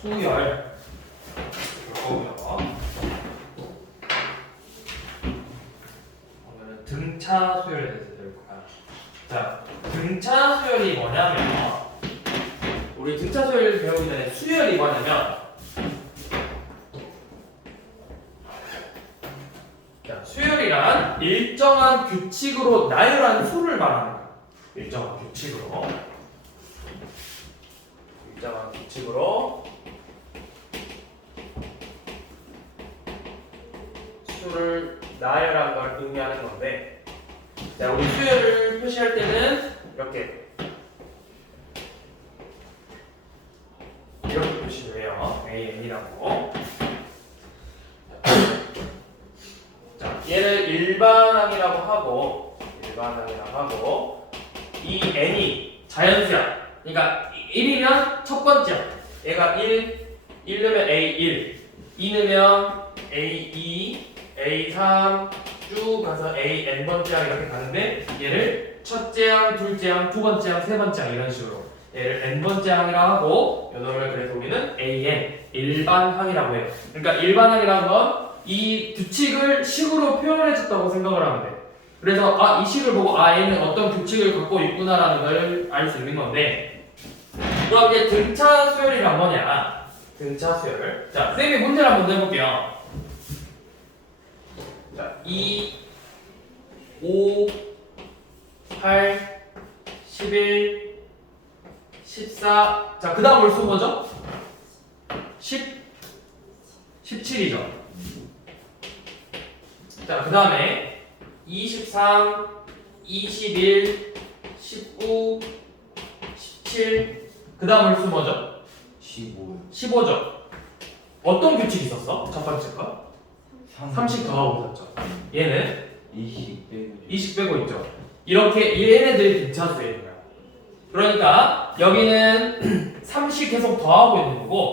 수열 이거고요. 오늘은 등차 수열에 대해서 배울 거야. 자, 등차 수열이 뭐냐면 우리 등차 수열 배우기 전에 수열이 뭐냐면 자, 수열이란 일정한 규칙으로 나열한 수를 말하는 거야. 일정한 규칙으로 수를 나열한 걸 의미하는 건데, 자, 우리 수열을 표시할 때는 이렇게 표시를 해요. AN이라고. 자, 얘를 일반항이라고 하고 이 n이 자연수야. 그러니까 1이면 첫 번째, 얘가 1 넣으면 A1, 2 넣으면 A2, A3 쭉 가서 AN번째 항 이렇게 가는데, 얘를 첫째 항, 둘째 항, 두 번째 항, 세 번째 항 이런 식으로 얘를 n번째 항이라고 하고, 요놈을 그래서 우리는 AN, 일반항이라고 해요. 그러니까 일반항이라는 건 이 규칙을 식으로 표현해줬다고 생각을 하면 돼. 그래서 이 식을 보고 얘는 어떤 규칙을 갖고 있구나라는 걸 알 수 있는 건데, 그럼 이제 등차 수열이란 뭐냐? 등차 수열. 자, 쌤이 문제를 한번 내볼게요. 자, 2, 5, 8, 11, 14. 자, 그 다음 월수 뭐죠? 17이죠. 자, 그 다음에 23, 21, 19, 17. 그 다음 월수 뭐죠? 15죠. 어떤 규칙이 있었어? 첫 번째 거? 30 더하고 있었죠. 얘는 20 빼고 있죠. 이렇게 얘네들이 등차수예요. 그러니까 여기는 30 계속 더하고 있는 거고,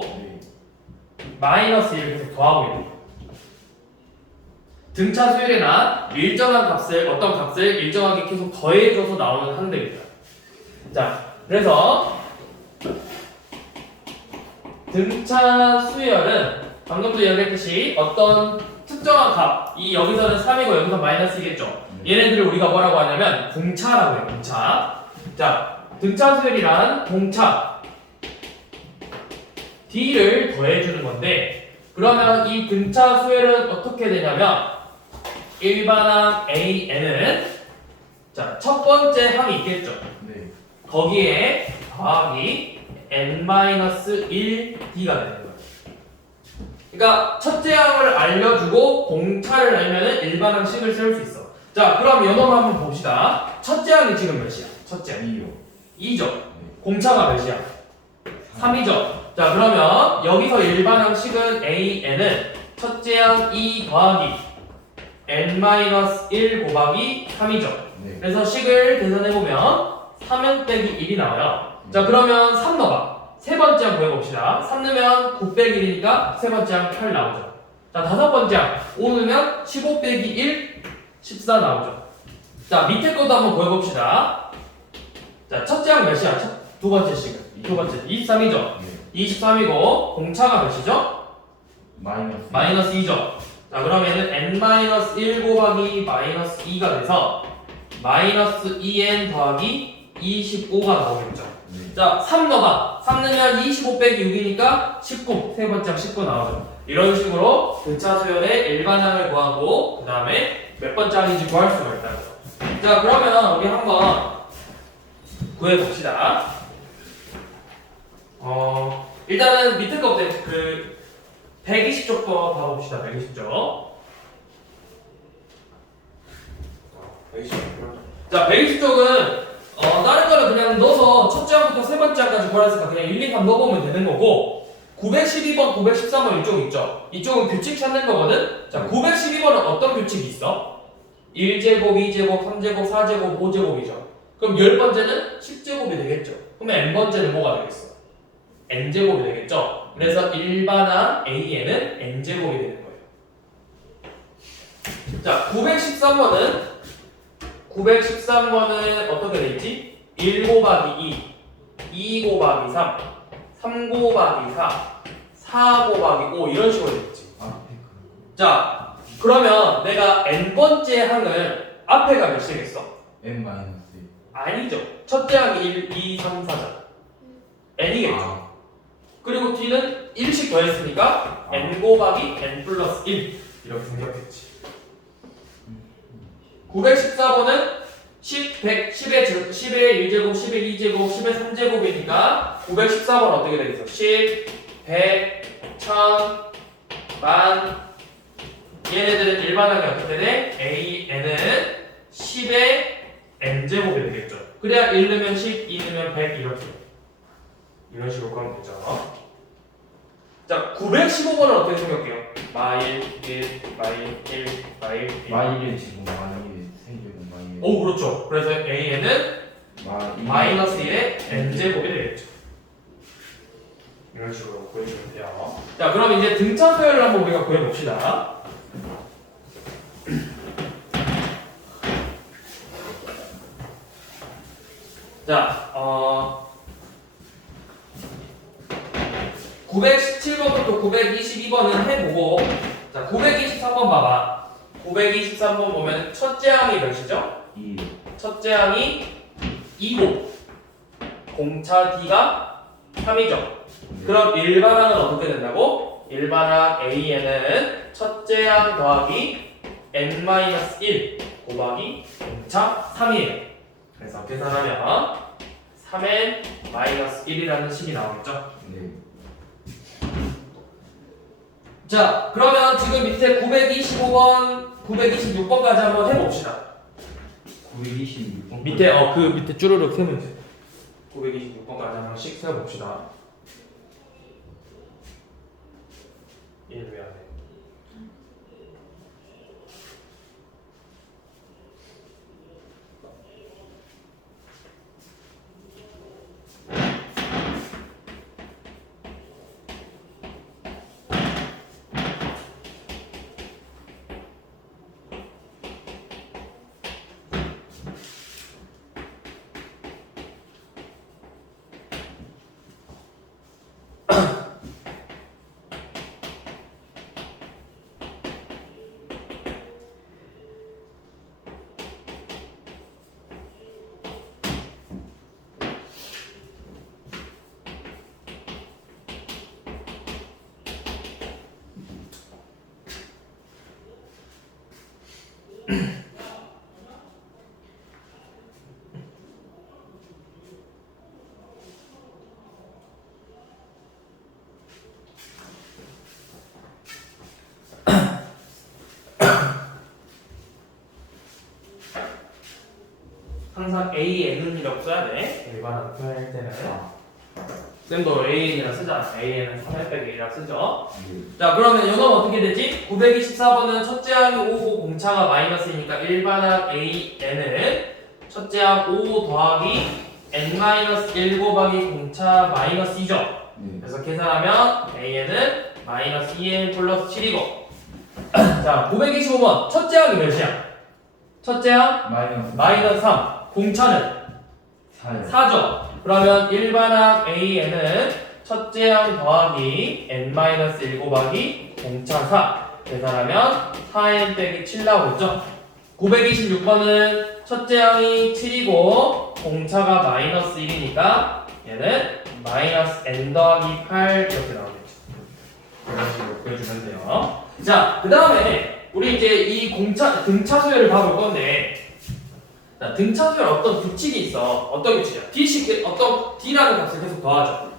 마이너스 1 계속 더하고 있는 거예요. 등차 수열이나 일정한 값을, 어떤 값을 일정하게 계속 더해줘서 나오는 항들입니다. 자, 그래서 등차 수열은 방금도 이야기했듯이 어떤 특정한 값, 여기서는 3이고 여기서 마이너스 2겠죠. 얘네들을 우리가 뭐라고 하냐면 공차라고 해요. 공차. 자, 등차 수열이란 공차 D를 더해주는 건데, 그러면 이 등차 수열은 어떻게 되냐면, 일반항 AN은 자, 첫 번째 항이 있겠죠. 네. 거기에 더하기 n-1D가 되는 거예요. 그러니까 첫째 항을 알려주고 공차를 알면은 일반항식을 세울 수 있어. 자, 그럼 요놈 한번 봅시다. 첫째 항이 지금 몇이야? 첫째 항 2죠. 공차가 몇이야? 3이죠. 자, 그러면 여기서 일반항식은 AN은 첫째 항 2 더하기 n-1 곱하기 3이죠. 네. 그래서 식을 계산해보면 3n 빼기 1이 나와요. 자, 그러면 3 넣어봐. 세 번째 항 구해봅시다. 3 넣으면 9 빼기 1이니까 세 번째 항 8 나오죠. 자, 다섯 번째 항 5 넣으면 15 빼기 1, 14 나오죠. 자, 밑에 것도 한번 구해봅시다. 자, 첫째 항 몇이야? 두 번째 식은? 두 번째 23이죠. 23이고 공차가 몇이죠? 마이너스 2죠. 자, 그러면은 n-1 곱하기 마이너스 2가 돼서 마이너스 2n 더하기 25가 나오겠죠. 자, 3 넣어봐. 3 넣으면 25 빼기 6이니까 19. 세 번째 항 19 나오죠. 이런 식으로 등차 수열의 일반항을 구하고, 그 다음에 몇 번째 항인지 구할 수가 있다는 거죠. 자, 그러면 우리 한번 구해봅시다. 일단은 밑에 거부터 120쪽 거 봐봅시다. 120쪽. 자, 120쪽은 다른 거는 그냥 넣어서 첫째 항부터 세 번째 항까지 구했으니까 그냥 1, 2, 3 넣어보면 되는 거고, 912번, 913번 이쪽 있죠? 이쪽은 규칙 찾는 거거든? 자, 912번은 어떤 규칙이 있어? 1제곱, 2제곱, 3제곱, 4제곱, 5제곱이죠. 그럼 10번째는 10제곱이 되겠죠? 그러면 n번째는 뭐가 되겠어? n제곱이 되겠죠? 그래서 일반항 AN은 n제곱이 되는 거예요. 자, 913번은 어떻게 되어 있지? 1 곱하기 2, 2 곱하기 3, 3 곱하기 4 곱하기 5 이런 식으로 되겠지. 자, 그러면 내가 n번째 항을 앞에가 몇이겠어? n-1 아니죠. 첫째 항이 1, 2, 3, 4잖아. n이겠죠. 그리고 뒤는 1씩 더했으니까 n 곱하기 n 플러스 1 이렇게 생겼겠지. 914번은 10, 100, 10의 1제곱, 10의 2제곱, 10의 3제곱이니까 914번은 어떻게 되겠어? 10, 100, 1000, 만 얘네들은 일반항이 어떻게 돼? a, n은 10의 n제곱이 되겠죠. 그래야 1 넣으면 10, 2 넣으면 100 이렇게 이런 식으로 가면 되죠. 자, 915번은 어떻게 생각해요? 마일 1, 마일 1, 마일 1 마일의 지금 마일의 세제곱 마일 오, 그렇죠. 그래서 AN은 마이너스 1의 n제곱이 되겠죠. 이런 식으로 구해주면 돼요. 자, 그럼 이제 등차 수열을 한번 우리가 구해봅시다. 자, 917번부터 922번은 해보고, 자, 923번 봐봐. 923번 보면 첫째 항이 몇이죠? 2 첫째 항이 2고, 공차 D가 3이죠. 그럼 일반항은 어떻게 된다고? 일반항 AN은 첫째 항 더하기 n-1 곱하기 공차 3이에요. 그래서 계산하면 3n-1이라는 식이 나오겠죠? 네. 자, 그러면 지금 밑에 925번, 926번까지 한번 해봅시다. 926번 밑에 그 밑에 쭈르륵 세면 돼. 926번까지 한 번씩 세워봅시다. 얘를 왜 안 해? 항상 AN이라고 써야 돼. 일반항 표현할 때는. 쌤도 AN이라 쓰잖아. AN은 3을 빼기 1이라 쓰죠. 자, 그러면 이건 어떻게 되지? 924번은 첫째 항이 5고 공차가 마이너스이니까 일반항 AN은 첫째 항 5 더하기 n-1 곱하기 공차 마이너스 2죠. 네. 그래서 계산하면 AN은 마이너스 2n 플러스 7이고 자, 925번 첫째 항이 몇이야? 첫째 항 마이너스 3 공차는 4요 4죠. 그러면 일반항 AN은 첫째 항 더하기 n-1 곱하기 공차 4 계산하면 4n 빼기 7 나오겠죠. 926번은 첫째 항이 7이고 공차가 마이너스 1이니까 얘는 마이너스 n 더하기 8 이렇게 나오겠죠. 이런 식으로 보여주면 돼요. 자, 그 다음에 우리 이제 이 등차 수열을 봐볼 건데 자, 등차 수열 어떤 규칙이 있어. 어떤 규칙이야? 어떤 D라는 값을 계속 더하죠.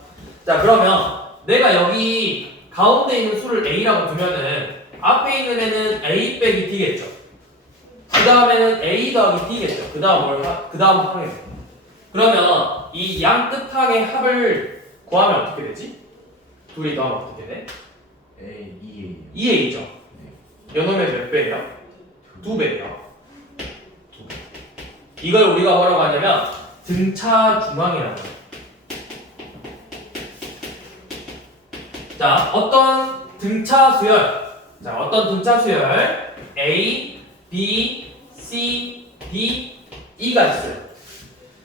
자, 그러면 내가 여기 가운데 있는 수를 A라고 두면은 앞에 있는 애는 A 빼기 D겠죠. 그 다음에는 A 더하기 D겠죠. 그 다음 하게 돼. 그러면 이 양 끝항의 합을 구하면 어떻게 되지? 둘이 더하면 어떻게 돼? A 2A요 2A죠. 네. 요놈의 몇 배예요? 2배예요. 이걸 우리가 뭐라고 하냐면 등차 중앙이라고 해요. 자, 어떤 등차 수열 A, B, C, D, E가 있어요.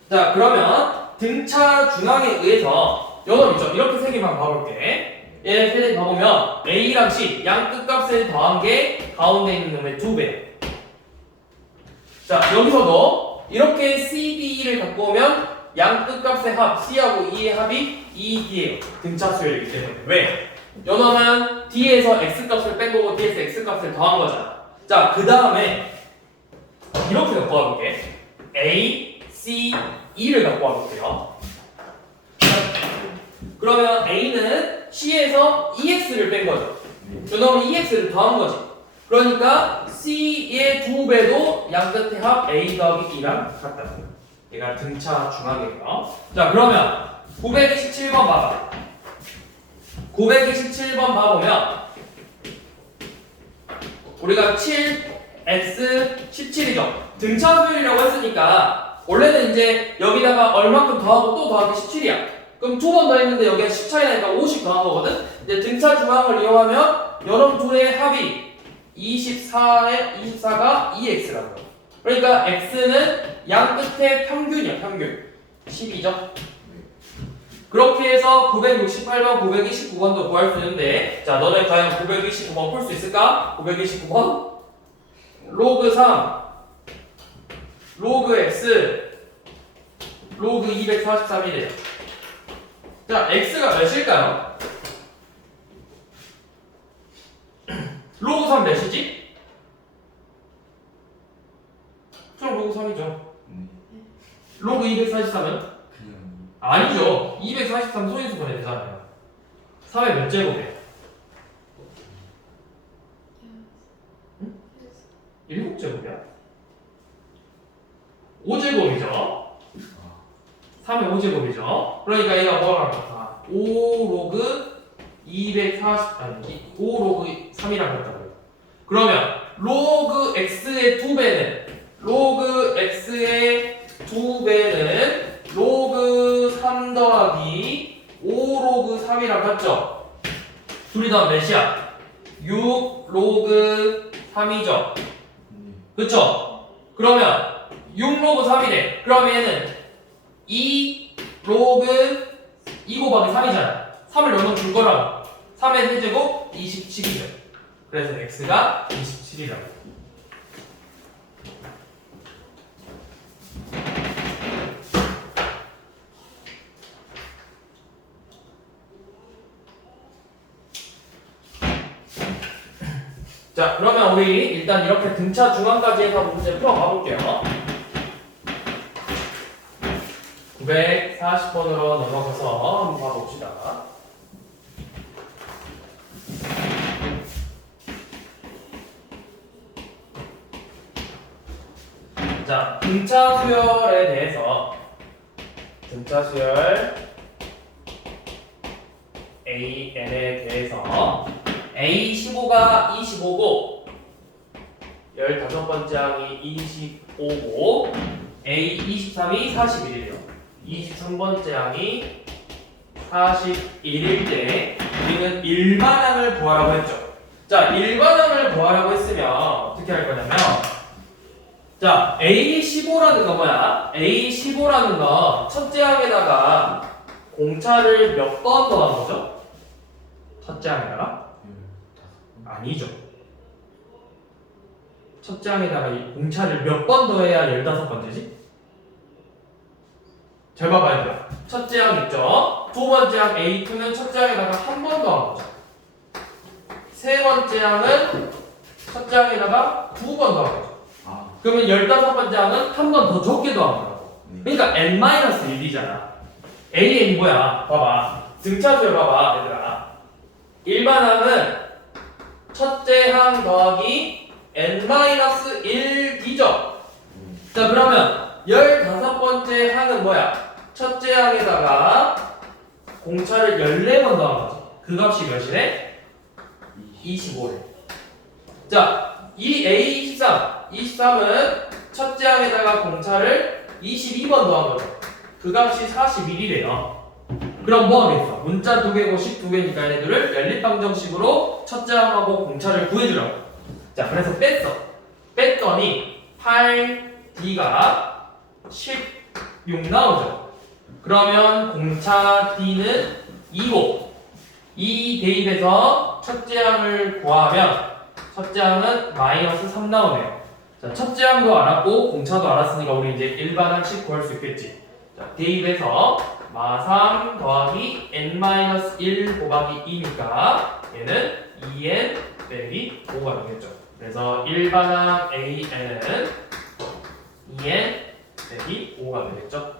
자, 그러면 등차 중앙에 의해서 요놈 있죠? 이렇게 세 개만 봐볼게. 얘 세 개 봐보면 A랑 C 양 끝값을 더한 게 가운데 있는 놈의 2배. 자, 여기서도 이렇게 CB를 갖고 오면 양 끝값의 합 C하고 E의 합이 2D예요. 등차 수열이기 때문에. 왜? 요놈은 D에서 X값을 뺀 거고 D에서 X값을 더한 거잖아. 자, 그 다음에 이렇게 갖고 와볼게. A, C, E를 갖고 와볼게요. 그러면 A는 C에서 EX를 뺀 거죠. 요놈은 EX를 더한 거지. 그러니까 C의 2배도 양 끝의 합 A 더하기 E랑 같다. 얘가 등차 중앙이에요. 자, 그러면 927번 봐봐. 927번 봐보면 우리가 7x 17이죠. 등차 수열이라고 했으니까 원래는 이제 여기다가 얼마큼 더하고 또 더하기 17이야. 그럼 두 번 더 했는데 여기가 10 차이 나니까 50 더한 거거든. 이제 등차 중앙을 이용하면 여러 둘의 합이 24가 2x라고. 그러니까 x는 양 끝의 평균이야, 평균. 10이죠. 그렇게 해서 968번, 929번도 구할 수 있는데, 자, 너네 과연 929번 풀 수 있을까? 929번? 로그 3, 로그 x, 로그 243이래요. 자, x가 몇일까요? 로그 3 몇이지? 그럼 로그 3이죠. 로그 243은? 그냥 아니죠. 243 소인수분해 되잖아요. 3의 몇 제곱이에요? 7제곱이야? 5제곱이죠. 3의 5제곱이죠. 그러니까 얘가 뭐가 같아? 5로그 240, 아니 5로그 3이랑 같다고요. 그러면 로그 x의 2배는 로그 x의 2배는 로그 3 더하기 5로그 3이랑 같죠? 둘이 다 몇이야? 6 로그 3이죠? 그쵸? 그러면 6 로그 3이래. 그러면 얘는 2 로그 2 곱하기 3이잖아. 3을 넣으면 줄 거라고. 3의 세제곱 27이죠. 그래서 x가 27이라고. 자, 그러면 우리 일단 이렇게 등차 중앙까지 해서 문제 풀어가 볼게요. 940번으로 넘어가서 한번 봐봅시다. 자, 등차 수열에 대해서 등차 수열 AN에 대해서 A15가 25고 15번째 항이 25고 A23이 41이래요. 23번째 항이 41일 때 우리는 일반항을 구하라고 했죠. 자, 일반항을 구하라고 했으면 어떻게 할 거냐면, 자, A15라는 거 뭐야? A15라는 거 첫째 항에다가 공차를 몇 번 더한 거죠? 첫째 항에다가? 아니죠. 첫째 항에다가 이 공차를 몇 번 더해야 15번째지? 잘 봐봐야 돼요. 첫째 항 있죠? 두 번째 항 A2는 첫째 항에다가 한 번 더한 거죠. 세 번째 항은 첫째 항에다가 두 번 더한 거죠. 그러면 15번째 항은 한 번 더 적게 더한 거라고. 그러니까 n-1이잖아. AN이 뭐야? 봐봐. 등차수열 봐봐, 얘들아. 일반 항은 첫째 항 더하기 n-1이죠. 자, 그러면 15번째 항은 뭐야? 첫째 항에다가 공차를 14번 더한 거죠. 그 값이 몇이래? 25래. 자, 이 A23은 첫째 항에다가 공차를 22번 더한 거죠. 그 값이 41이래요. 그럼 뭐 하겠어? 문자 2개고 식 2개니까 얘네들을 연립방정식으로 첫째 항하고 공차를 구해주라고. 자, 그래서 뺐더니 8D가 16 나오죠. 그러면 공차 D는 2고 이 대입에서 첫째 항을 구하면 첫째 항은 마이너스 3 나오네요. 자, 첫째 항도 알았고 공차도 알았으니까 우리 이제 일반항씩 구할 수 있겠지. 자, 대입에서 마3 더하기 n-1 곱하기 2니까 얘는 2n 빼기 5가 되겠죠. 그래서 일반항 AN은 2n 빼기 5가 되겠죠.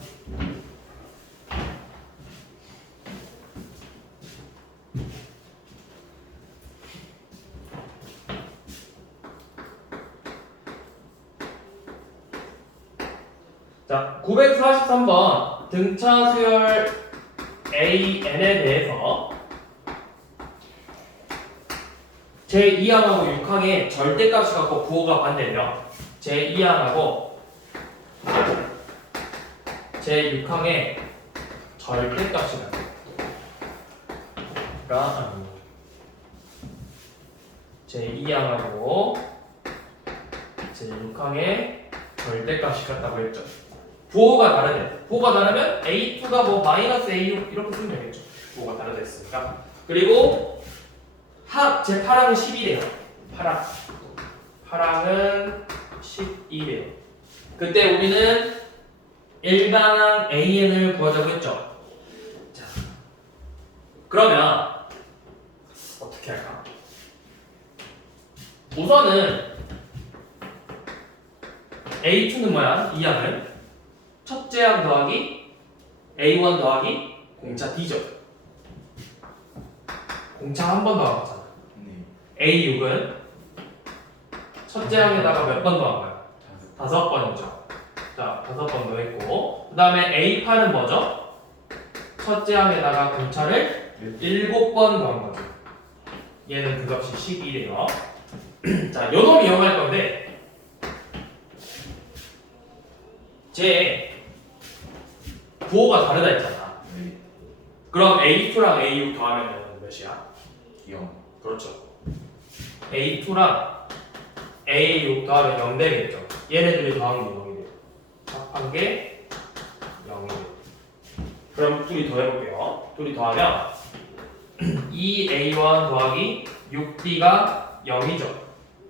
자, 943번 등차 수열 AN에 대해서 제2항하고 6항의 절대값이 갖고 부호가 반대며 제2항하고 제6항의 절대값이 같다. 제2항하고 제6항의 절대값이 같다고 했죠. 부호가 다르대. 부호가 다르면 A2가 뭐 마이너스 A6 이렇게 쓰면 되겠죠. 부호가 다르다 했으니까. 그리고 제8항은 11이에요. 8항은 11이에요. 그때 우리는 일반항 AN을 구하자고 했죠. 자, 그러면 어떻게 할까? 우선은 A2는 뭐야? 2항은 첫째 항 더하기 A1 더하기 공차 D죠. 공차 한 번 더한 거잖아. 네. A6은 첫째 항에다가 몇 번 더한 거야? 5번이죠. 자, 5번 더했고 그 다음에 A8은 뭐죠? 첫째 항에다가 공차를 7번 더한 거죠. 얘는 그 값이 11이에요. 자, 요 놈 이용할 건데 제 부호가 다르다 했잖아. 네. 그럼 A2랑 A6 더하면 몇이야? 0. 그렇죠. A2랑 A6 더하면 0 되겠죠. 얘네들이 더한 게 0이 돼요. 합한 게 0이 돼요. 그럼 둘이 더해볼게요. 둘이 더하면 2A1 더하기 6D가 0이죠.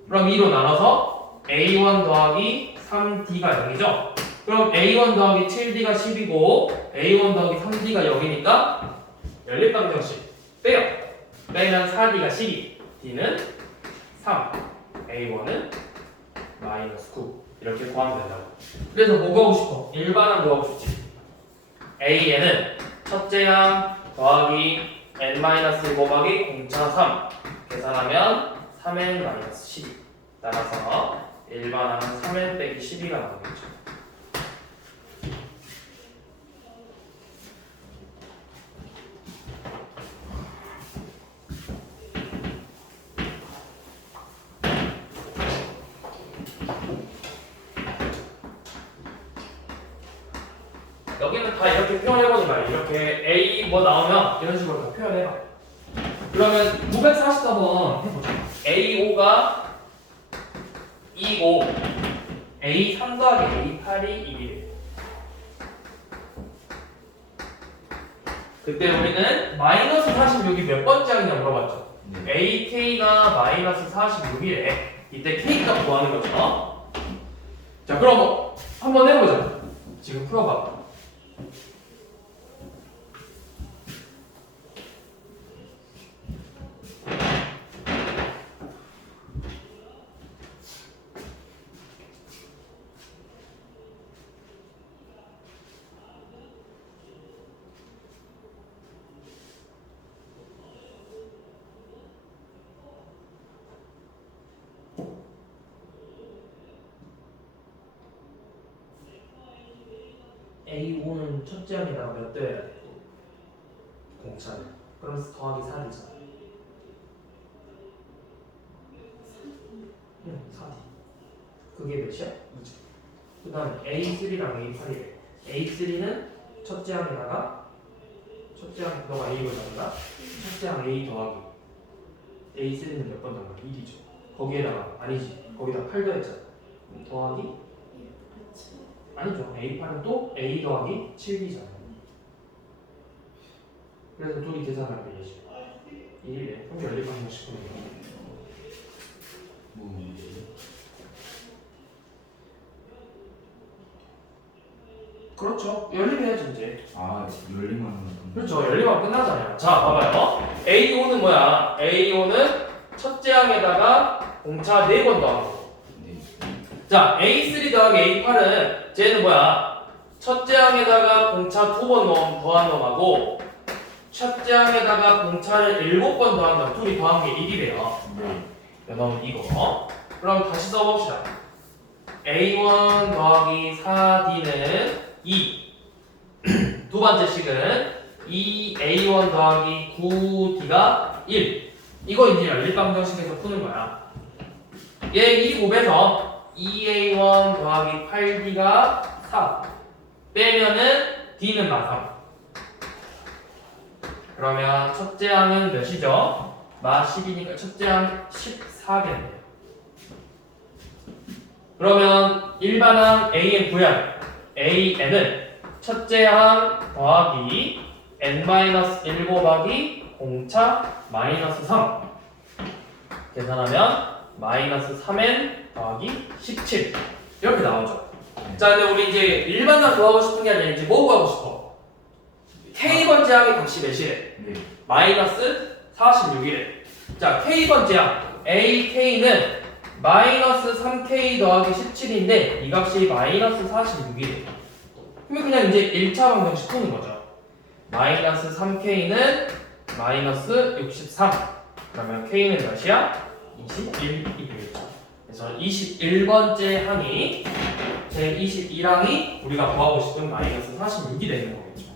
그럼 2로 나눠서 A1 더하기 3D가 0이죠. 그럼 A1 더하기 7D가 10이고 A1 더하기 3D가 0이니까 연립방정식 빼요. 빼면 4D가 12, D는 3, A1은 마이너스 9 이렇게 구하면 된다고. 그래서 뭐 구하고 싶어? 일반항 구하고 싶지. AN은 첫째 항 더하기 n-1 곱하기 공차 3 계산하면 3n-12 따라서 일반항 3n 빼기 12가 나오겠죠. 여기는 다 이렇게 표현해보는 거야. 이렇게 A 뭐 나오면 이런 식으로 다 표현해봐. 그러면 944번 해보자. A5가 2고 A3 더하기 A8이 1이래. 그때 우리는 마이너스 46이 몇 번째 항이냐 물어봤죠. 네. AK가 마이너스 46이래. 이때 K 값 구하는 거죠. 자, 그럼 한번 해보자. 지금 풀어봐. A5는 첫째 항에다가 몇 더해야 돼? 공차를. 그러면서 더하기 4D잖아. 응, 4D. 그게 몇이야? 2죠. 그 다음에 A3랑 A8이래. A3는 첫째 항에다가 첫째 항 너가 A를 넣는다? 첫째 항 A 더하기 A3는 몇 번 더한 거야? 1이죠. 거기에다가 아니지. 거기다 8 더했잖아. 더하기 아니죠. A8은 또 A 더하기 7D잖아요. 그래서 둘이 계산하면 되지. 1이래. 그럼 연립방정식 푸는 거. 뭐지? 그렇죠. 연립해야지 이제. 아 열리만 하는. 그렇죠. 연립하면 끝나잖아요. 자, 봐봐요. A5는 뭐야? A5는 첫째 항에다가 공차 4번 더한 거. 네. 자, A3 더하기 A8은 쟤는 뭐야? 첫째 항에다가 공차 2번 더한 놈하고 첫째 항에다가 공차를 7번 더한 놈 둘이 더한 게 1이래요. 네. 그럼 이거. 그럼 다시 써봅시다. A1 더하기 4D는 2. 두 번째 식은 2A1 더하기 9D가 1. 이거 이제 연립방정식에서 푸는 거야. 얘 1이 곱해서 2A1 더하기 8D가 4. 빼면은 D는 마3. 그러면 첫째 항은 몇이죠? 마 10이니까 첫째 항 14겠네요. 그러면 일반항 AN 구현 AN은 첫째 항 더하기 n-1 곱하기 공차 마이너스 3 계산하면 마이너스 3n 더하기 17 이렇게 나오죠. 자, 근데 우리 이제 일반항 구하고 싶은 게 아니라 이제 뭐 구하고 싶어? K번째 항의 값이 몇이래? 네. 마이너스 46이래. 자, K번째 항 AK는 마이너스 3K 더하기 17인데 이 값이 마이너스 46이래. 그러면 그냥 이제 1차 방정식 푸는 거죠. 마이너스 3K는 마이너스 63. 그러면 K는 몇이야? 21이겠죠. 그래서 21번째 항이 제 21항이 우리가 구하고 싶은 마이너스 46이 되는 거겠죠.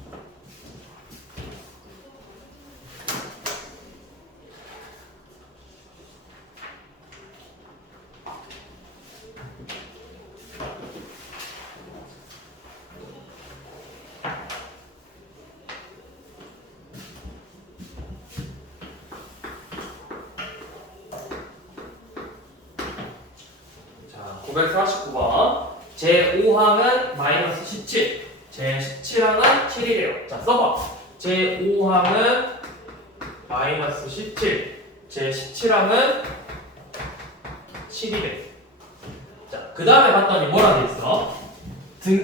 자, 949번. 제5항은 마이너스 17. 제17항은 7이래요. 자, 써봐. 제5항은 마이너스 17. 제17항은 7이래. 자, 그 다음에 봤더니 뭐라 돼 있어?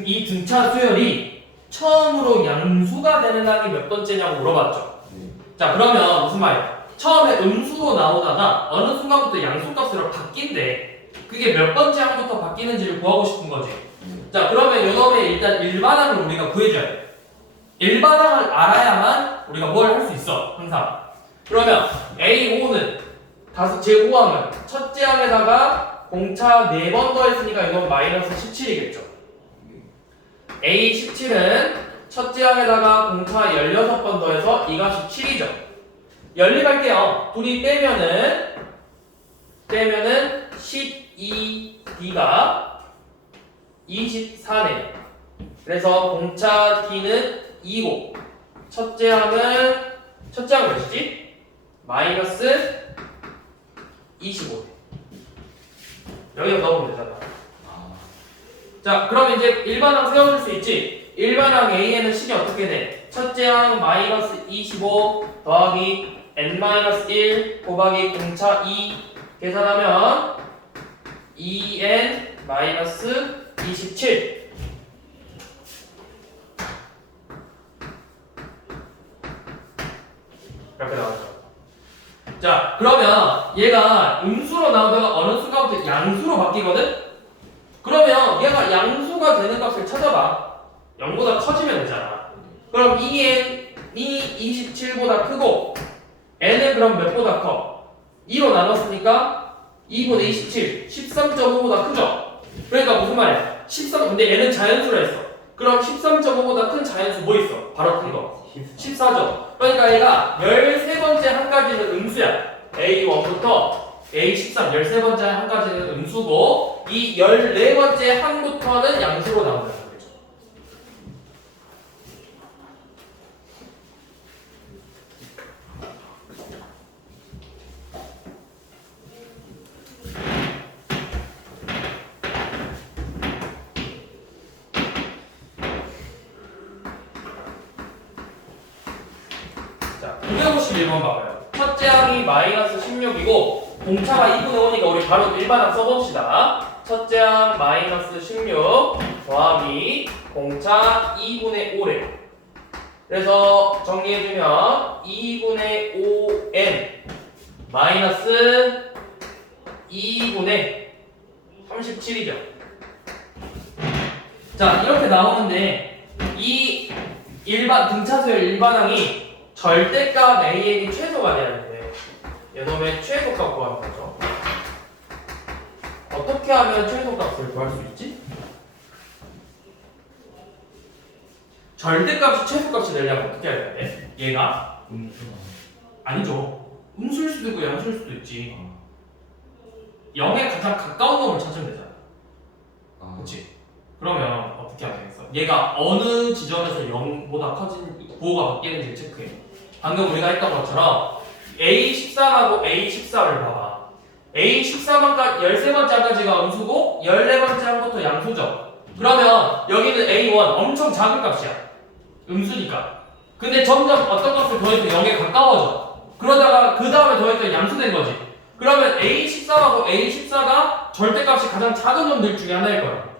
이 등차 수열이 처음으로 양수가 되는 항이 몇 번째냐고 물어봤죠. 네. 자, 그러면 무슨 말이야? 처음에 음수로 나오다가 어느 순간부터 양수값으로 바뀐대. 그게 몇 번째 항부터 바뀌는지를 구하고 싶은 거지. 자, 그러면 요놈의 일단 일반항을 우리가 구해줘야 돼. 일반항을 알아야만 우리가 뭘 할 수 있어, 항상. 그러면 A5는 제5항은 첫째 항에다가 공차 4번 더했으니까 이건 마이너스 17이겠죠. A17은 첫째 항에다가 공차 16번 더해서 이 값이 7이죠. 연립할게요. 둘이 빼면은 12D가 24네요. 그래서 공차 D는 2고 첫째 항은 몇이지? 마이너스 25. 여기다 넣으면 되잖아. 자, 그럼 이제 일반항 세워줄 수 있지? 일반항 A에는 식이 어떻게 돼? 첫째 항 마이너스 25 더하기 n-1 곱하기 공차 2 계산하면 2n 마이너스 27 이렇게 나왔죠. 자, 그러면 얘가 음수로 나오다가 어느 순간부터 양수로 바뀌거든? 그러면 얘가 양수가 되는 값을 찾아봐. 0보다 커지면 되잖아. 그럼 2n이 27보다 크고 n은 그럼 몇보다 커? 2로 나눴으니까 2분의 27, 13.5보다 크죠? 그러니까 무슨 말이야? 13, 근데 n은 자연수로 했어. 그럼 13.5보다 큰 자연수 뭐 있어? 바로 큰 거. 14죠. 그러니까 얘가 13번째 한 가지는 음수야. A1부터 A13, 13번째 한 가지는 음수고 이 14번째 항부터는 양수로 나온다는 거죠. 951번 봐봐요. 첫째 항이 마이너스 16이고 공차가 2분의 5니까 우리 바로 일반항 써봅시다. 첫째 항 마이너스 16 더하기 공차 2분의 5래. 그래서 정리해주면 2분의 5n 마이너스 2분의 37이죠. 자, 이렇게 나오는데 이 일반 등차수열 일반항이 절대값 AN이 최소가 돼야 되는데 얘놈의 최소값 구하는 거죠. 어떻게 하면 최소값을 구할 수 있지? 절대값이 최소값이 되려면 어떻게 해야 돼? 얘가 음수가. 아니죠. 음수일 수도 있고 양수일 수도 있지. 0에 가장 가까운 놈을 찾으면 되잖아. 그렇지? 그러면 어떻게 하면 되겠어? 얘가 어느 지점에서 0보다 커진 부호가 바뀌는지 체크해. 방금 우리가 했던 것처럼 A13하고 A14를 봐봐. A13항까지 13번째 항까지가 음수고 14번째 항부터 양수죠. 그러면 여기는 A1 엄청 작은 값이야. 음수니까. 근데 점점 어떤 값을 더해도 0에 가까워져. 그러다가 그 다음에 더했더니 양수된 거지. 그러면 A13하고 A14가 절대값이 가장 작은 놈들 중에 하나일 거야.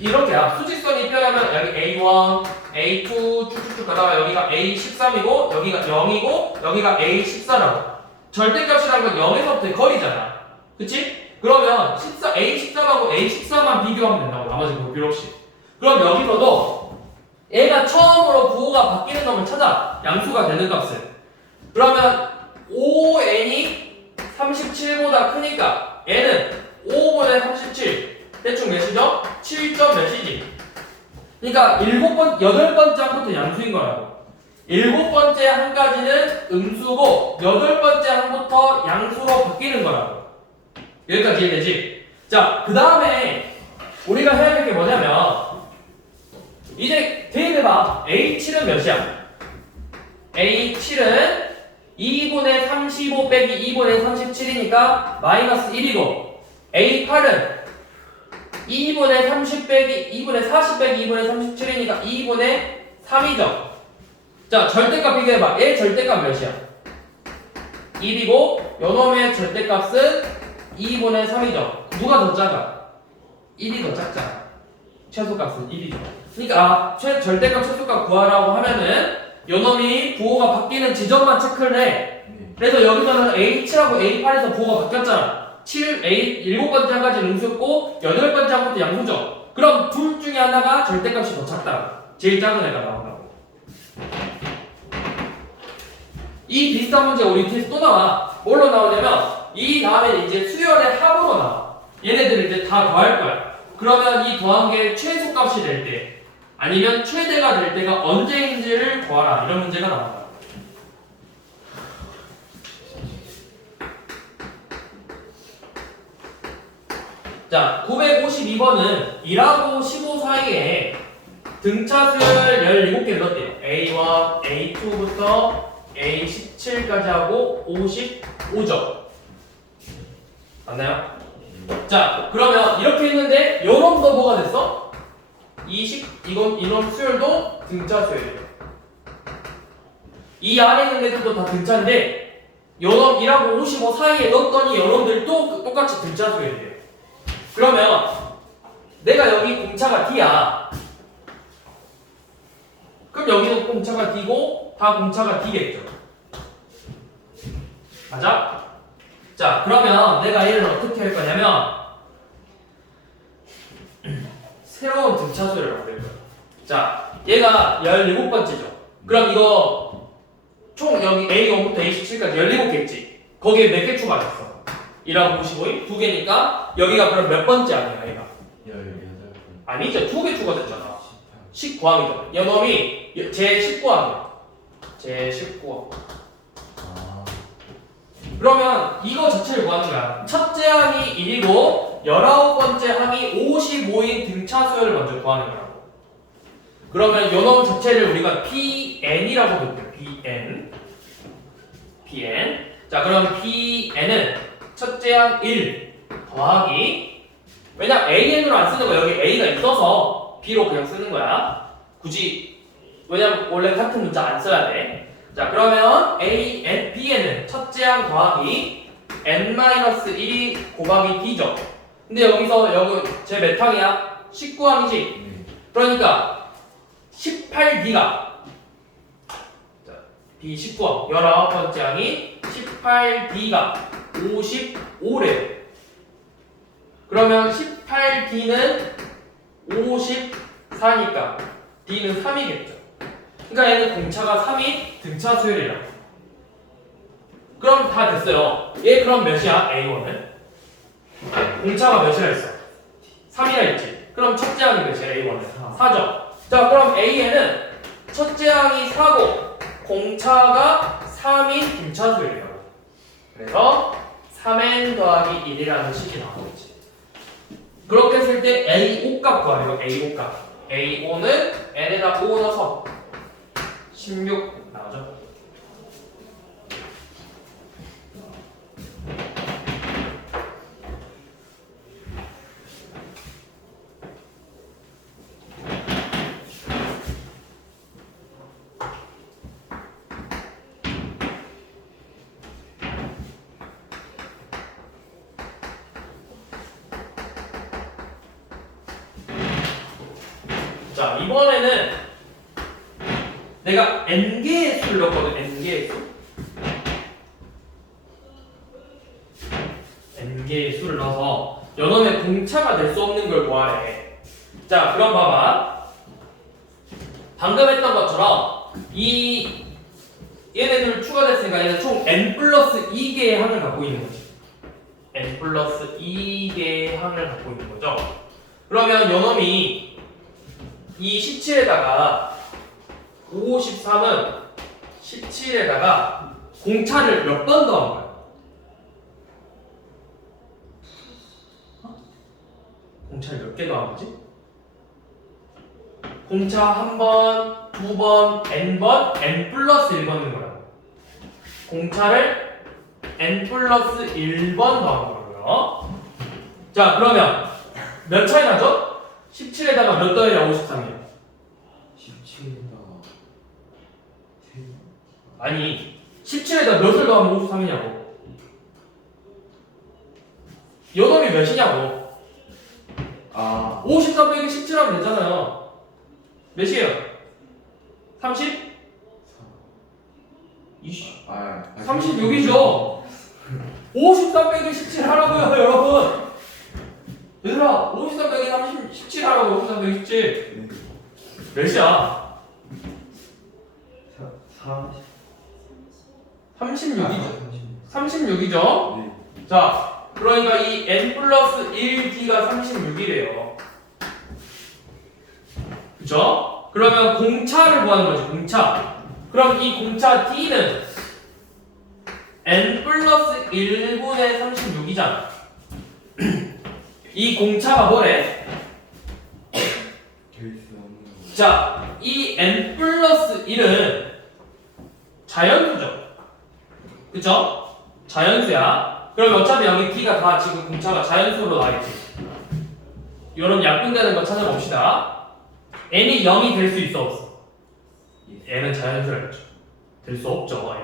이렇게 수직선이 표현하면 여기 A1, A2 쭉쭉쭉 가다가 여기가 A13이고 여기가 0이고 여기가 A14라고. 절대값이라는 건 0에서부터의 거리잖아. 그치? 그러면 A13하고 A14만 비교하면 된다고. 나머지 볼 필요 없이. 그럼 여기서도 얘가 처음으로 부호가 바뀌는 놈을 찾아. 양수가 되는 값을. 그러면 5n이 37보다 크니까 얘는 5분의 37 대충 몇이죠? 7점 몇이지? 그러니까 8번째 항부터 양수인 거라고. 7번째 항까지는 음수고 8번째 항부터 양수로 바뀌는 거라고. 여기까지 이해되지? 자, 그 다음에 우리가 해야 될 게 뭐냐면 이제 대입해봐. A7은 몇이야? A7은 2분의 35 빼기 2분의 37이니까 마이너스 1이고 A8은 2분의 30 빼기 2분의 40 빼기 2분의 37이니까 2분의 3이죠. 자, 절대값 비교해봐. 얘 절대값 몇이야? 1이고 요놈의 절대값은 2분의 3이죠. 누가 더 작아? 1이 더 작잖아. 최소값은 1이죠. 그러니까 절대값 최소값 구하라고 하면은 요놈이 부호가 바뀌는 지점만 체크를 해. 그래서 여기서는 A7하고 A8에서 부호가 바뀌었잖아. 7번째 항까지는 음수였고 8번째 항부터 양수죠. 그럼 둘 중에 하나가 절대값이 더 작다. 제일 작은 애가 나온다고. 이 비슷한 문제가 우리 테스트 또 나와. 뭘로 나오냐면 이 다음에 이제 수열의 합으로 나와. 얘네들을 이제 다 더할 거야. 그러면 이 더한 게 최소값이 될 때 아니면 최대가 될 때가 언제인지를 구하라. 이런 문제가 나온다. 자, 952번은 1하고 15 사이에 등차수열 17개 넣었대요. A1, A2부터 A17까지 하고 55점. 맞나요? 자, 그러면 이렇게 했는데 요놈도 뭐가 됐어? 이놈 수열도 등차 수열이에요. 이 안에 있는 애들도 다 등차인데 요놈 1하고 55 사이에 넣었더니 요놈들도 똑같이 등차 수열이에요. 그러면 내가 여기 공차가 D야. 그럼 여기는 공차가 D고 다 공차가 D겠죠. 맞아? 자, 그러면 내가 얘를 어떻게 할 거냐면 새로운 등차수를 만들 거야. 자, 얘가 17번째죠. 그럼 이거 총 여기 A1부터 A17까지 17개 있지? 거기에 몇 개 추가됐어? 1하고 55인 2개니까 여기가 그럼 몇 번째 아니야, 얘가? 18번. 아니죠. 2개 추가됐잖아. 19항이죠. 얘놈이 제19항이야. 제19항. 그러면 이거 자체를 구하는 거야. 첫째 항이 1이고 19번째 항이 55인 등차수열을 먼저 구하는 거라고. 그러면 요놈 자체를 우리가 PN이라고 부를게요. PN. 자, 그럼 PN은 첫째 항 1 더하기, 왜냐 AN으로 안 쓰는 거야. 여기 A가 있어서 B로 그냥 쓰는 거야. 굳이, 왜냐면 원래 같은 문자 안 써야 돼. 자 그러면 A, N, B에는 첫째 항 더하기 N-1이 곱하기 D죠. 근데 여기서 여기 제 몇 항이야? 19항이지? 네. 그러니까 18D가 B 19항 19번째 항이 18D가 55래요. 그러면 18D는 54니까 D는 3이겠죠. 그러니까 얘는 공차가 3이 등차 수열이라고. 그럼 다 됐어요. 얘 그럼 몇이야? A1은? 공차가 몇이라 했어? 3이라 했지. 그럼 첫째 항이 몇이야? A1은? 4죠. 자 그럼 A에는 첫째 항이 4고 공차가 3인 등차 수열이라고. 그래서 3n 더하기 1이라는 식이 나오겠지. 그렇게 했을 때 A5 값 구하래요. A5 값. A5는 n에다 5 넣어서 16 나오죠. 자 이번에는 내가 n개의 수를 넣었거든. n개의 수. n개의 수를 넣어서 연원의 공차가 될 수 없는 걸 구하래. 자 그럼 봐봐. 방금 했던 것처럼 이 얘네들 추가됐으니까 얘는 총 n 플러스 2개의 항을 갖고 있는 거지. n 플러스 2개의 항을 갖고 있는 거죠. 그러면 연놈이 이 17에다가 53은 17에다가 공차를 몇 번 더한 거야? 공차를 몇 개 더한 거지? 공차 한 번, 두 번, n번, n 플러스 1번 넣은 거라고. 공차를 n 플러스 1번 더한 거고요. 자 그러면 몇 차이 나죠? 17에다가 몇 더해야 53이야? 17에다가 아니 17에다 몇을 더하면 53이냐고. 요놈이 몇이냐고. 아 53 빼기 17 하면 되잖아요. 몇이에요? 30? 20 36이죠. 53 빼기 17 하라고요 여러분. 얘들아 53 빼기 17 하라고. 53 빼기 17 몇이야? 36이죠. 36이죠. 네. 자, 그러니까 이 n 플러스 1d가 36이래요. 그쵸? 그러면 공차를 구하는 거지, 공차. 그럼 이 공차 d는 n 플러스 1분의 36이잖아. 이 공차가 뭐래? 자, 이 n 플러스 1은 자연수죠. 그쵸? 자연수야. 그럼 어차피 여기 d가 다 지금 공차가 자연수로 나와있지. 이런 약분되는 거 찾아봅시다. n이 0이 될 수 있어 없어? n은 자연수라겠죠. 될 수 없죠.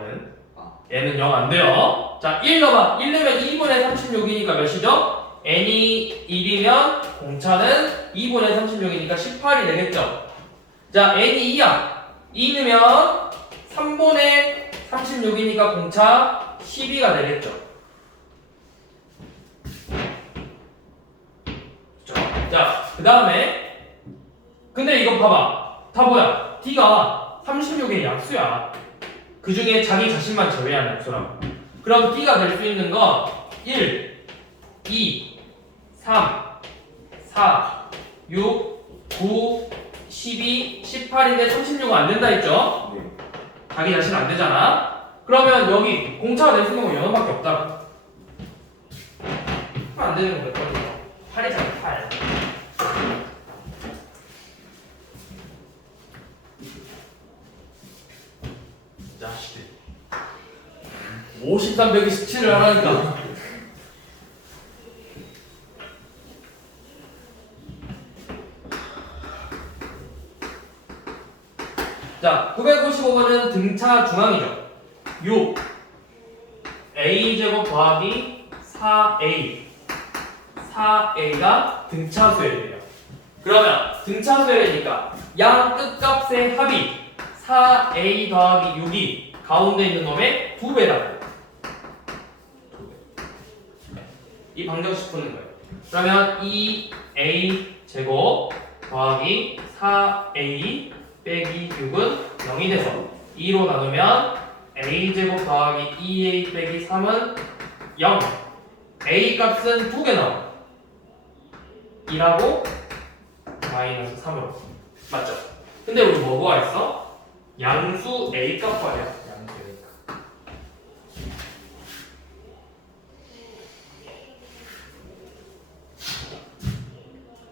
n은 0 안 돼요. 자 1 넣어봐. 1 넣으면 2분의 36이니까 몇이죠? n이 1이면 공차는 2분의 36이니까 18이 되겠죠. 자 n이 2야. 2 넣으면 3분의 36이니까 공차 12가 되겠죠. 자, 그 다음에 근데 이거 봐봐. 다 뭐야? d가 36의 약수야. 그 중에 자기 자신만 제외한 약수라고. 그럼 d가 될 수 있는 건 1, 2, 3, 4, 6, 9, 12, 18인데 36은 안 된다 했죠? 네. 자기 자신 안 되잖아. 그러면 여기 공차가 될 수 있는 건 0밖에 없다. 안 되는 건 몇 번이야? 8이잖아, 8. 자식들. 53 빼기 17을 하라니까. 자, 955번은 등차 중앙이죠. 6 a제곱 더하기 4a가 등차 수열이에요. 그러면 등차 수열이니까 양 끝값의 합이 4a 더하기 6이 가운데 있는 놈의 2배다. 이 방정식 푸는 거예요. 그러면 2a 제곱 더하기 4a 빼기 6은 0이 돼서 2로 나누면 a 제곱 더하기 2a 빼기 3은 0. a 값은 2개 나와요. 2라고 마이너스 3으로. 맞죠? 근데 우리 뭐가 있어? 양수 a 값 말이야. 양수 a 값.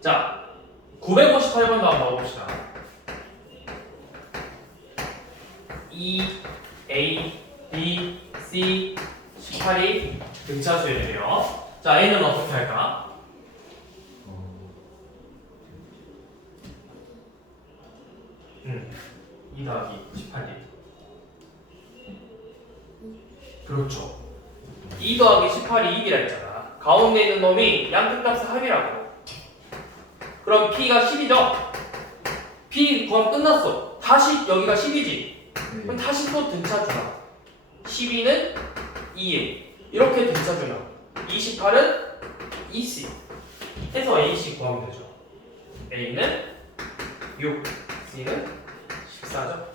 자, 958번도 한번 넣어봅시다. 2, A, B, C, 18이 등차 수열이에요. 자, A는 어떻게 할까? 2 더하기 18이. 그렇죠. 2 더하기 18이 2이라 했잖아. 가운데 있는 놈이 양 끝값의 합이라고. 그럼 P가 10이죠? P 구함 끝났어. 다시 여기가 10이지? 그럼 다시 또 등차 주나. 12는 2A. 이렇게 등차 주나. 28은 2C. 해서 AC 구하면 되죠. A는 6, C는 14죠.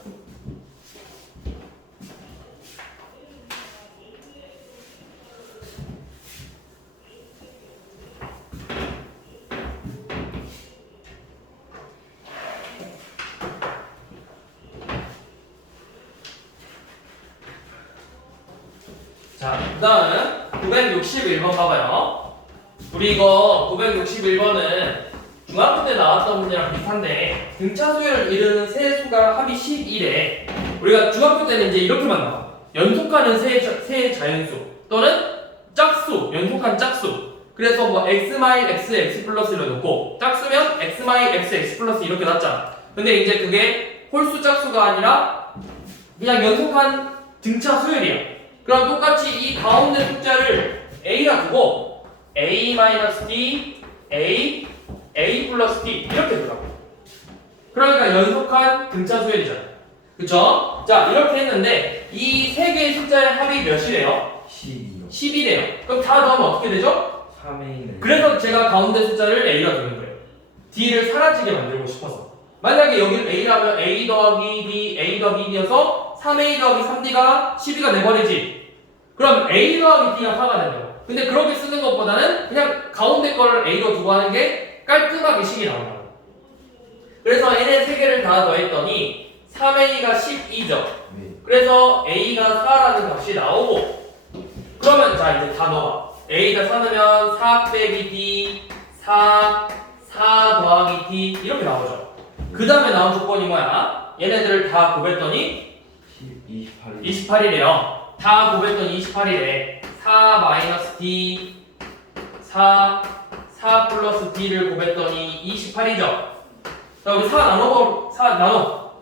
자, 그 다음은 961번 봐봐요. 우리 이거 961번은 중학교 때 나왔던 문제랑 비슷한데 등차 수열을 이루는 세수가 합이 11에 우리가 중학교 때는 이제 이렇게만 나와. 연속하는 세 자연수 또는 짝수, 연속한 짝수. 그래서 뭐 x 마일 x, x 플러스를 놓고 짝수면 x 마일 x, x 플러스 이렇게 났잖아. 근데 이제 그게 홀수 짝수가 아니라 그냥 연속한 등차 수열이야. 그럼 똑같이 이 가운데 숫자를 a라 두고 a-d, a 플러스 d 이렇게 두라고. 그러니까 연속한 등차 수열이잖아. 그쵸? 자, 이렇게 했는데 이 세 개의 숫자의 합이 몇이래요? 12요. 10이래요. 그럼 다 더하면 어떻게 되죠? 3A는 그래서 제가 가운데 숫자를 a라 두는 거예요. d를 사라지게 만들고 싶어서. 만약에 여기를 a라면 a 더하기 d, a 더하기 d여서 3a 더하기 3d가 12가 돼버리지. 그럼 a 더하기 d가 4가 된다고. 근데 그렇게 쓰는 것보다는 그냥 가운데 거를 a로 두고 하는 게 깔끔하게 식이 나온다고. 그래서 얘네 세 개를 다 더했더니 3a가 12죠. 네. 그래서 a가 4라는 값이 나오고, 그러면 자 이제 다 넣어. a가 4 넣으면 4 빼기 d, 4 더하기 d 이렇게 나오죠. 그 다음에 나온 조건이 뭐야? 얘네들을 다 곱했더니 28. 28이래요. 다 곱했더니 28이래. 4 마이너스 d, 4 플러스 d를 곱했더니 28이죠. 자, 우리 4 나눠.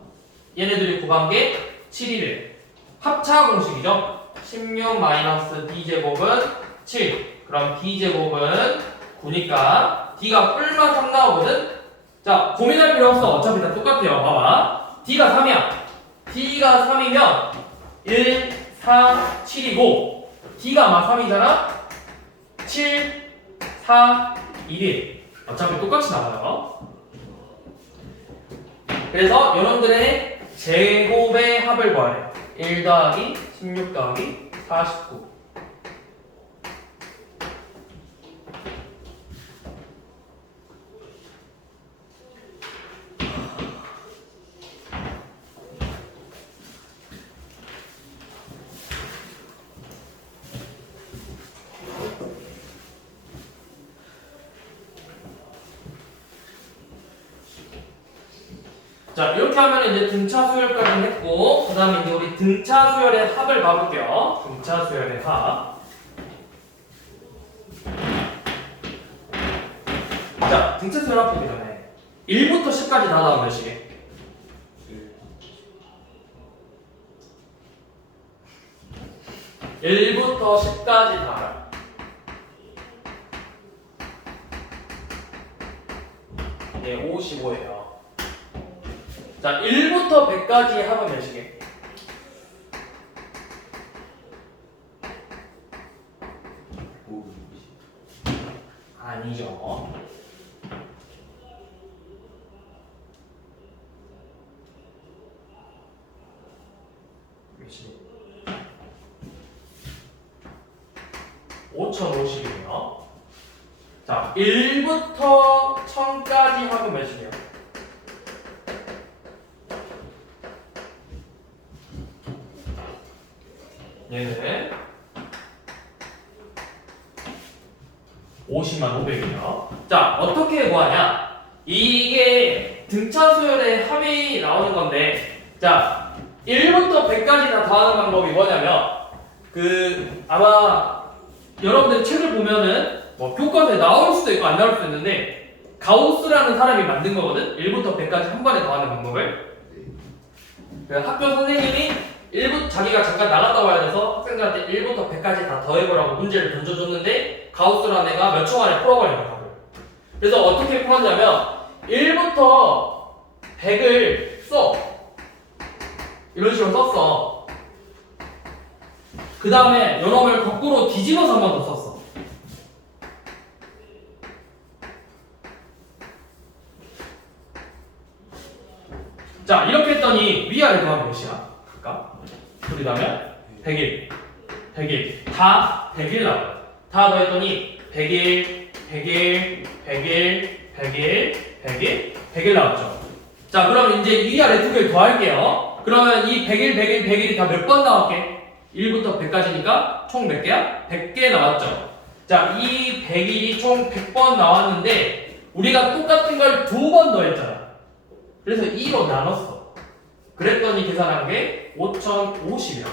얘네들이 곱한 게 7이래. 합차 공식이죠. 16 마이너스 d 제곱은 7. 그럼 d 제곱은 9니까 d가 뿔마 3 나오거든. 자, 고민할 필요 없어. 어차피 다 똑같아요. 봐봐. d가 3이야. d가 3이면 1, 4, 7이고 d가 막 3이잖아. 7, 4, 1이 어차피 똑같이 나와요. 그래서 여러분들의 제곱의 합을 구하래. 1 더하기 16 더하기 49. 자, 이렇게 하면 이제 등차 수열까지 했고, 그 다음에 이제 우리 등차 수열의 합을 봐볼게요. 등차 수열의 합. 자, 등차 수열 합 보기 전에 1부터 10까지 다 나오면 몇이게? 1부터 10까지 다 알아. 예, 55예요. 자, 1부터 100까지 합은 몇이게? 아니죠. 몇이? 5050이에요. 자, 1부터 1000까지 합은 몇이에요? 얘는 50만 500이에요. 자, 어떻게 구하냐? 이게 등차 수열의 합이 나오는 건데, 자, 1부터 100까지 다 더하는 방법이 뭐냐면, 아마 여러분들 책을 보면은 뭐 교과서에 나올 수도 있고 안 나올 수도 있는데, 가우스라는 사람이 만든 거거든? 1부터 100까지 한 번에 더하는 방법을. 그 학교 선생님이 자기가 잠깐 나갔다 와야 돼서 학생들한테 1부터 100까지 다 더해보라고 문제를 던져줬는데 가우스라는 애가 몇 초 만에 풀어버린 거라고요. 그래서 어떻게 풀었냐면 1부터 100을 써. 이런 식으로 썼어. 그 다음에 요놈을 거꾸로 뒤집어서 한 번 더 썼어. 자, 이렇게 했더니 위아래 더하면 몇이야? 볼까? 둘이 더하면 100일, 100일, 다 100일 나와요. 다 더했더니 100일, 100일, 100일, 100일, 100일, 100일 나왔죠. 자, 그럼 이제 위아래 두 개를 더할게요. 그러면 이 100일, 100일, 100일이 다 몇 번 나왔게? 1부터 100까지니까 총 몇 개야? 100개 나왔죠. 자, 이 100일이 총 100번 나왔는데 우리가 똑같은 걸 두 번 더했잖아. 그래서 2로 나눴어. 그랬더니 계산한 게 5050이야.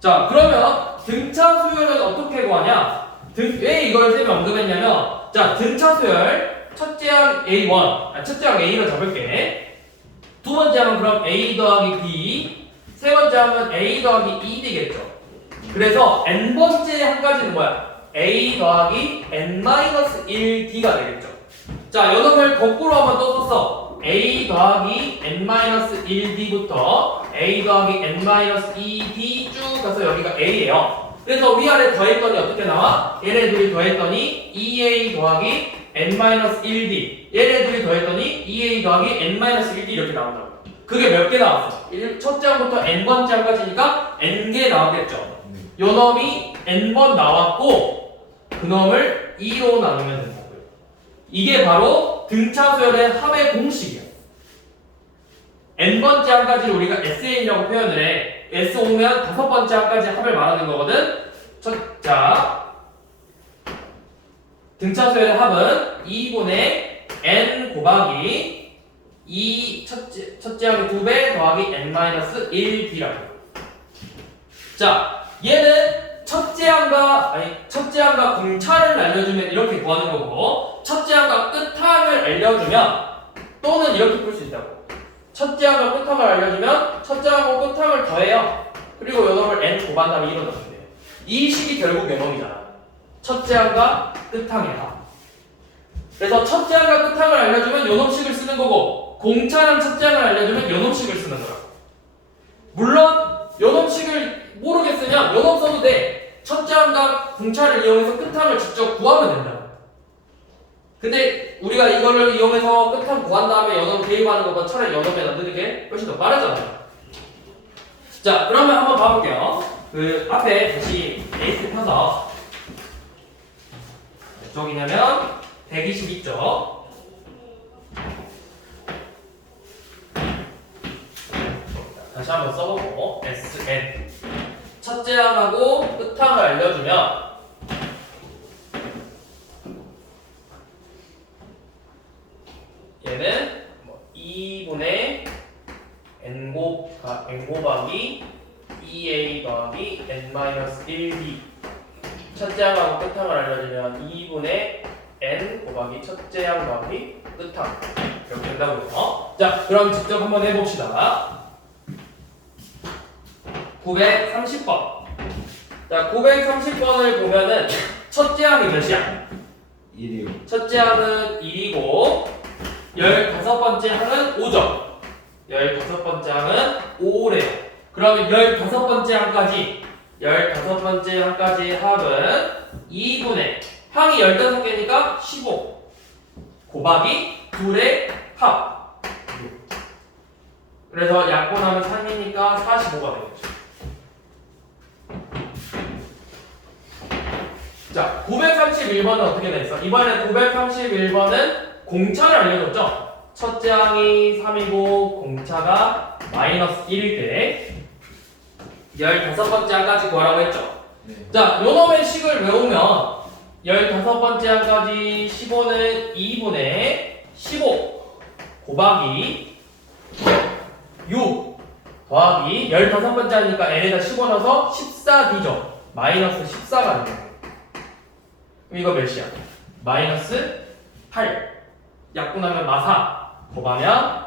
자, 그러면 등차 수열은 어떻게 구하냐? 왜 이걸 쌤이 언급했냐면, 자, 등차 수열 첫째 항 A1, 첫째 항 A를 잡을게. 두 번째 항은 그럼 A 더하기 B, 세 번째 항은 A 더하기 E 되겠죠. 그래서 n번째 한 가지는 뭐야? A 더하기 n-1D가 되겠죠. 자, 요놈을 거꾸로 한번 또 썼어. A 더하기 n-1D부터 A 더하기 n-2D 쭉 가서 여기가 A예요. 그래서 위아래 더했더니 어떻게 나와? 얘네 둘이 더했더니 2A 더하기 n-1D, 얘네 둘이 더했더니 2A 더하기 n-1D 이렇게 나온다고. 그게 몇 개 나왔어? 첫째 항부터 n번째 항까지니까 n개 나왔겠죠. 요놈이 n번 나왔고 그 놈을 2로 나누면 된다고요. 이게 바로 등차 수열의 합의 공식이야. n번째 항까지를 우리가 SA라고 표현을 해. S 오면 다섯 번째 항까지 합을 말하는 거거든. 자, 등차 수열의 합은 2분의 n 곱하기 2 첫째 항의 2배 더하기 n-1D라고. 자, 얘는 첫째 항과 공차를 알려주면 이렇게 구하는 거고, 첫째 항과 끝항을 알려주면 또는 이렇게 풀 수 있다고. 첫째 항과 끝항을 알려주면 첫째 항과 끝항을 더해요. 그리고 요놈을 n 곱한 다음에 2로 넣으면 돼요. 이 식이 결국 요놈이잖아. 첫째 항과 끝항의 합. 그래서 첫째 항과 끝항을 알려주면 요놈식을 쓰는 거고, 공차랑 첫째 항을 알려주면 요놈식을 쓰는 거라고. 물론 요놈식을 모르겠으면 요놈 써도 돼. 첫째 항과 공차를 이용해서 끝항을 직접 구하면 된다. 근데 우리가 이거를 이용해서 끝항 구한 다음에 요놈 대입하는 것보다 차라리 요놈에 넣는 게 훨씬 더 빠르잖아요. 자, 그러면 한번 봐볼게요. 그 앞에 다시 에이스 펴서 몇 쪽이냐면 120 있죠. 다시 한번 써보고 SN 첫째 항하고 끝항을 알려주면 얘는 2분의 n 곱하기 2a 더하기 n-1d 첫째 항하고 끝항을 알려주면 2분의 n 곱하기 첫째 항 더하기 끝항 이렇게 된다고요. 자, 그럼 직접 한번 해봅시다. 930번 자, 930번을 보면은 첫째 항이 몇이야? 1이요. 첫째 항은 1이고 15번째 항은 5점. 15번째 항은 5래요. 그러면 15번째 항까지 합은 2분의 항이 15개니까 15 곱하기 둘의 합. 그래서 약분하면 3이니까 45가 되겠죠. 자, 931번은 어떻게 돼 있어? 이번에 931번은 공차를 알려줬죠? 첫째 항이 3이고 공차가 마이너스 1일 때 15번째 항까지 구하라고 했죠? 네. 자, 요놈의 식을 외우면 15번째 항까지 15는 2분의 15 곱하기 6 더하기 15번째 하니까 n에다 15 넣어서 14d죠. 마이너스 14가 되는 거예요. 그럼 이거 몇이야? 마이너스 8 약분하면 마사 곱하면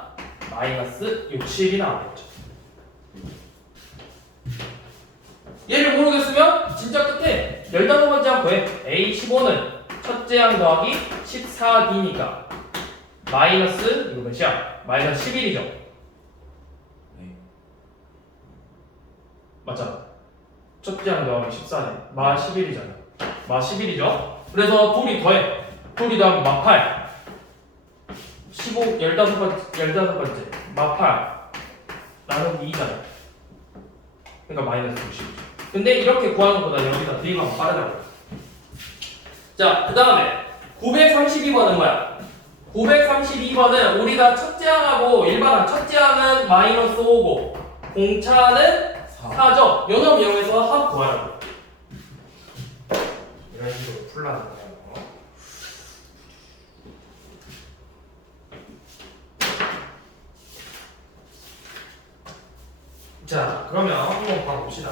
마이너스 60이 나오겠죠. 얘를 모르겠으면 진짜 끝에 15번째 항 구해. A15는 첫째 항 더하기 14D니까 마이너스 이거 몇이야? 마이너스 11이죠. 네. 맞잖아. 첫째 항 더하기 14네. 마 11이잖아. 마 11이죠. 그래서 둘이 더해. 둘이 더하면 마 8. 15, 15번째. 마 8. 나누기 2잖아. 그러니까 마이너스 60. 근데 이렇게 구하는 것보다 여기다 대입하면 빠르다고. 자, 그 다음에 932번은 뭐야? 932번은 우리가 첫째 항하고 일반항, 첫째 항은 마이너스 5고 공차는 4죠. 요놈 이용해서 합 구하라고. 이런 식으로 풀라는 거예요. 자, 그러면 한번 봐봅시다.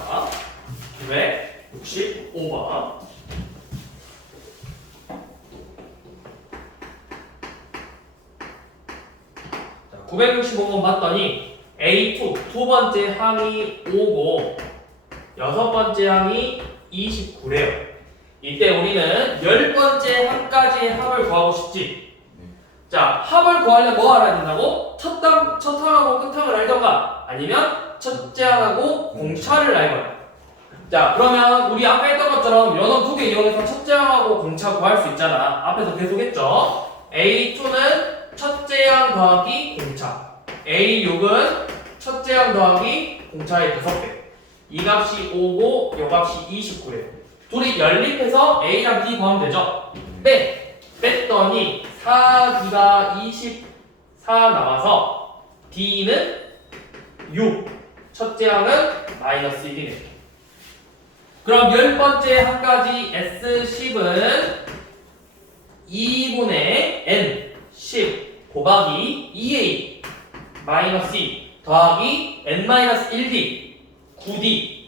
965번. 자, 965번 봤더니 A2 두 번째 항이 5고 여섯 번째 항이 29래요. 이때 우리는 10번째 항까지 합을 구하고 싶지. 자, 합을 구하려면 뭐 알아야 된다고? 첫 항하고 끝 항을 알던가 아니면 첫째 항하고 공차를 알거나. 자, 그러면 우리 아까 했던 것처럼 연원 두 개 이용해서 첫째 항하고 공차 구할 수 있잖아. 앞에서 계속 했죠. A2는 첫째 항 더하기 공차, A6은 첫째 항 더하기 공차의 5배. 이 값이 5고 요 값이 29래요. 둘이 연립해서 A랑 D 구하면 되죠. 뺐더니 4D가 24 나와서 D는 6, 첫째 항은 마이너스 1이네. 그럼 10번째 항까지 S10은 2분의 N10 곱하기 2A 마이너스 2 더하기 N-1D 9D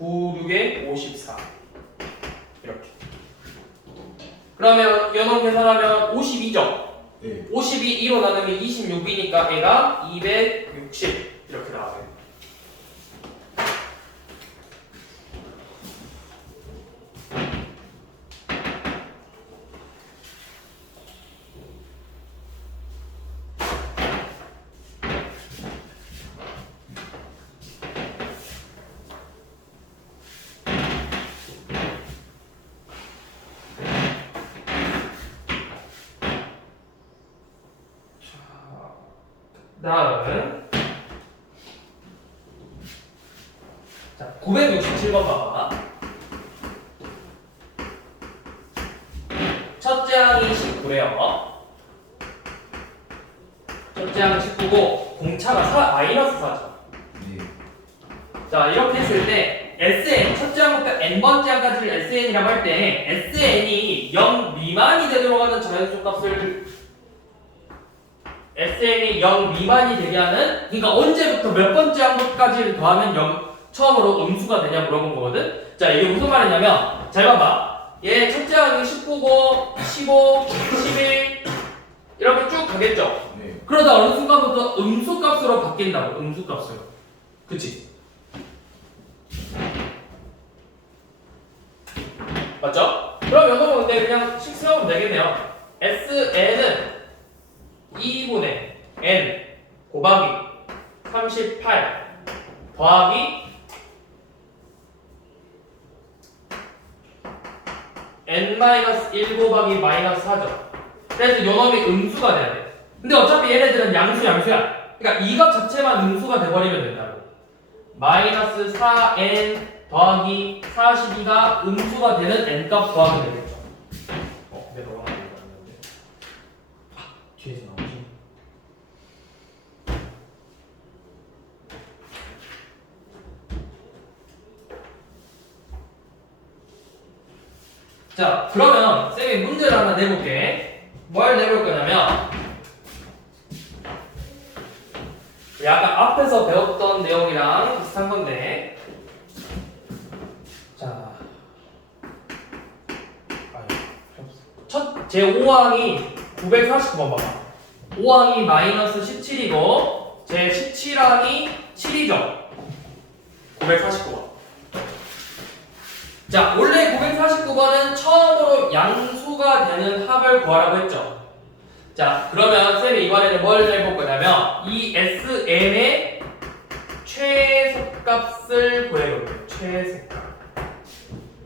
96에 54 이렇게. 그러면 연원 계산하면 52죠? 네. 50이 2로 나누면 26이니까 얘가 260 이렇게 나와요. 다음은 자 967번 봐봐. 첫째 항이 19래요. 첫째 항 19고 공차가 마이너스 4죠. 네. 자 이렇게 했을 때 SN 첫째 항부터 n번째 항까지를 SN이라고 할 때 SN이 0 미만이 되도록 하는 자연수 값을 SN이 0 미만이 되게 하는, 그러니까 언제부터 몇 번째 항까지를 더하면 0 처음으로 음수가 되냐 물어본 거거든. 자 이게 무슨 말이냐면 잘 봐봐. 얘 첫째 항이 19고 15, 11 이렇게 쭉 가겠죠. 네. 그러다 어느 순간부터 음수 값으로 바뀐다고. 음수 값으로. 그치? 맞죠? 그럼 이거 근데 그냥 식수하면 되겠네요. SN은 2분의 N 곱하기 38 더하기 N-1 곱하기 마이너스 4죠. 그래서 요 놈이 음수가 돼야 돼. 근데 어차피 얘네들은 양수야. 그러니까 이 값 자체만 음수가 돼버리면 된다고. 마이너스 4N 더하기 42가 음수가 되는 N값 더하면 되겠죠. 내 너가 말한 거 아니었는데. 뒤에서 나오지. 자, 그러면 쌤이 문제를 하나 내볼게. 뭘 내볼 거냐면 약간 앞에서 배웠던 내용이랑 비슷한 건데, 자, 첫 제 5항이 949번 봐봐. 5항이 마이너스 17이고 제 17항이 7이죠. 949번. 자, 원래 949번은 처음으로 양수가 되는 합을 구하라고 했죠. 자, 그러면 쌤이 이번에는 뭘 해볼 거냐면 이 SN의 최소값을 구해볼게요. 최소값.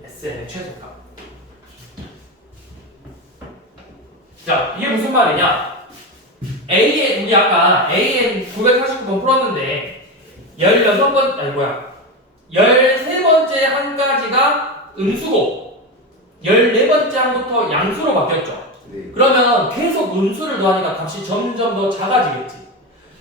SN의 최소값. 자, 이게 무슨 말이냐? 우리 아까 AN 949번 풀었는데 13번째 한 가지가 음수고 14번째 항부터 양수로 바뀌었죠. 네. 그러면 계속 음수를 더하니까 값이 점점 더 작아지겠지.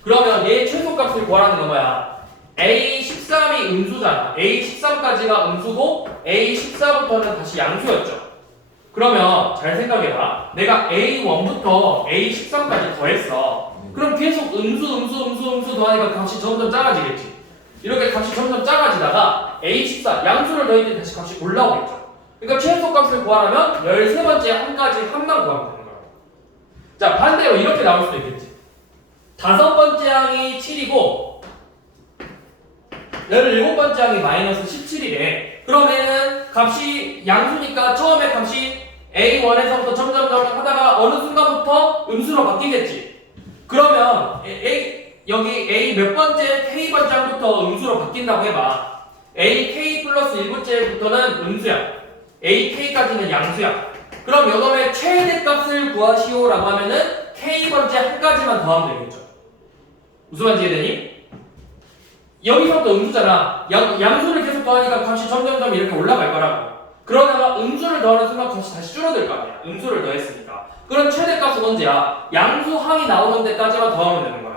그러면 얘 최소값을 구하라는 건 뭐야? A13이 음수잖아. A13까지가 음수고 A14부터는 다시 양수였죠. 그러면 잘 생각해봐. 내가 A1부터 A13까지 더했어. 그럼 계속 음수 더하니까 값이 점점 작아지겠지. 이렇게 값이 점점 작아지다가 A14 양수를 더했더니 다시 값이 올라오겠죠. 그러니까 최소값을 구하려면 13번째 한 가지 합만 구하면 되는 거야. 자, 반대로 이렇게 나올 수도 있겠지. 5번째 항이 7이고 17번째 항이 마이너스 17이래. 그러면은 값이 양수니까 처음에 값이 A1에서부터 점점 하다가 어느 순간부터 음수로 바뀌겠지. 그러면 여기 A 몇 번째 K번째 항부터 음수로 바뀐다고 해봐. AK 플러스 1번째부터는 음수야. AK까지는 양수야. 그럼 요놈의 최대값을 구하시오라고 하면은 K번째 한 가지만 더하면 되겠죠. 무슨 말인지 이해되니? 여기서부터 음수잖아. 양수를 계속 더하니까 값이 점점점 이렇게 올라갈 거라고. 그러다가 음수를 더하는 순간 값이 다시 줄어들 거 아니야. 음수를 더했으니까. 그럼 최대값은 언제야? 양수 항이 나오는 데까지만 더하면 되는 거야.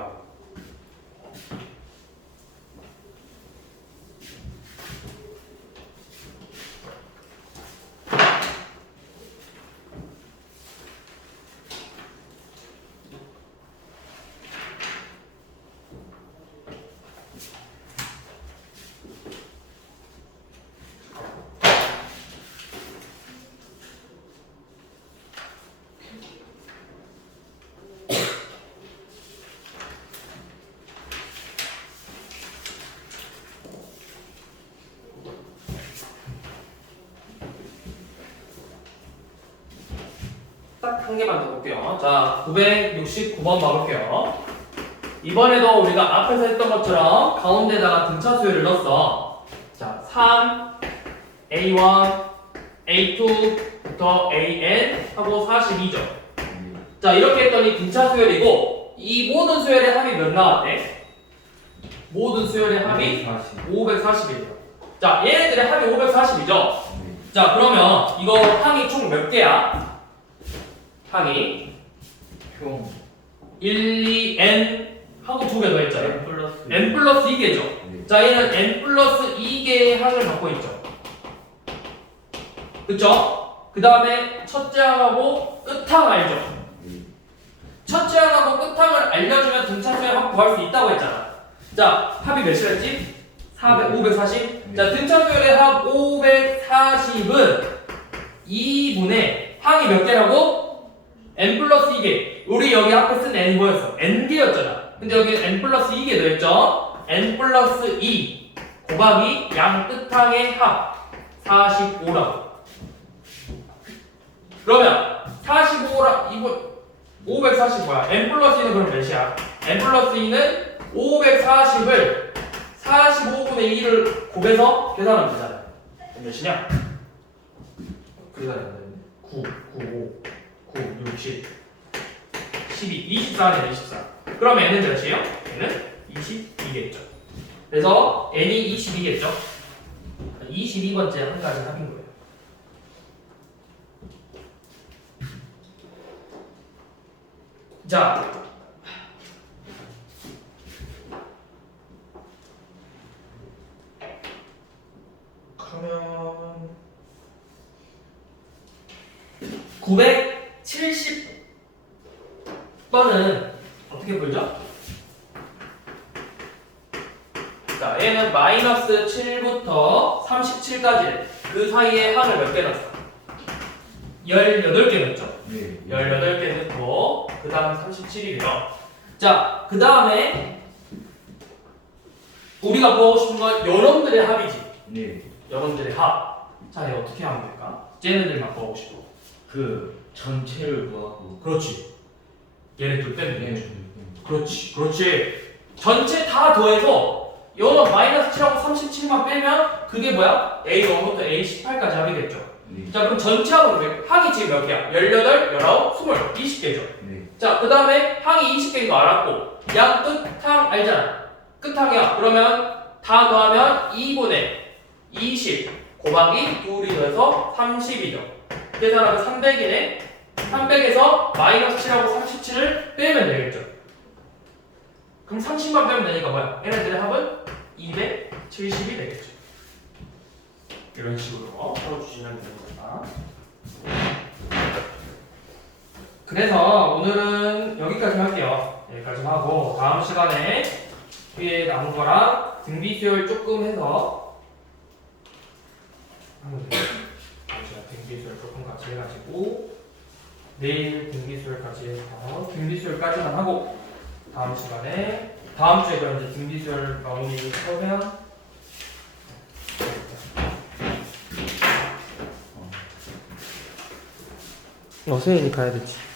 딱 한 개만 더 볼게요. 자, 969번 봐볼게요. 이번에도 우리가 앞에서 했던 것처럼 가운데다가 등차 수열을 넣었어. 자, 3, A1, A2부터 AN 하고 42죠. 자, 이렇게 했더니 등차 수열이고 이 모든 수열의 합이 몇 나왔대? 모든 수열의 합이 541이요. 자, 얘네들의 합이 540이죠. 자, 그러면 이거 항이 총 몇 개야? 항이 총 1, 2, n 하고 2개 더 했잖아요. n 플러스 2개죠. 네. 자, 얘는 n 플러스 2개의 항을 갖고 있죠. 그쵸? 그 다음에 첫째 항하고 끝항 알죠? 네. 첫째 항하고 끝항을 알려주면 등차수의 합 구할 수 있다고 했잖아. 자, 합이 몇이랬지? 540? 네. 자, 등차수열의 합 540은 2분의 항이 몇 개라고? n 플러스 2개. 우리 여기 앞에 쓴 n 뭐였어? n개였잖아. 근데 여기 n 플러스 2개 더했죠? n 플러스 2 곱하기 양 끝항의 합 45라고. 그러면 45라 이거 540 뭐야? n 플러스 2는 그럼 몇이야? n 플러스 2는 540을 45분의 2를 곱해서 계산하면 되잖아요. 몇이냐? 계산이 안 되는데 9, 9, 5, 9, 60, 12, 24네 24. 그럼 n은 몇이에요? n은 22겠죠. 그래서 n이 22겠죠. 22번째 한 가지 합인 거예요. 자, 그러면 970번은 어떻게 풀죠? 자, 얘는 마이너스 7부터 37까지 그 사이에 항을 몇 개 넣었어? 18개 넣었죠? 네. 18개 넣고 그 다음 37이래요. 자, 그 다음에 우리가 보고 싶은 건 여러분들의 합이지. 네. 여러분들의 합. 자, 얘 어떻게 하면 될까? 쟤네들만 보고 싶고. 그 전체를 구하고. 그렇지. 얘네 둘 빼면 되겠죠. 네. 그렇지. 그렇지. 전체 다 더해서 요거 마이너스 7하고 37만 빼면 그게 뭐야? A1부터 A18까지 합이겠죠. 네. 자, 그럼 전체 합은 항이 지금 몇 개야? 18, 19, 20, 20개죠. 네. 자, 그 다음에 항이 20개인 거 알았고 양 끝항 알잖아. 끝항이야. 그러면 다 더하면 2분의 20 곱하기 2이 더해서 30이죠. 계산하면 300이네. 300에서 마이너스 7하고 37을 빼면 되겠죠. 그럼 30만 빼면 되니까 뭐야? 얘네들의 합은 270이 되겠죠. 이런 식으로 풀어주시면 되는 겁니다. 그래서 오늘은 여기까지 할게요. 여기까지 하고 다음 시간에 위에 남은 거랑 등비수열 조금 해서 하면 돼요. 제가 등비수열 조금 같이 해가지고 내일 등비수열까지 해서 등비수열까지만 하고 다음 시간에 다음 주에 그럼 이제 등비수열 나오는 일 하면 수현이 가야 되지.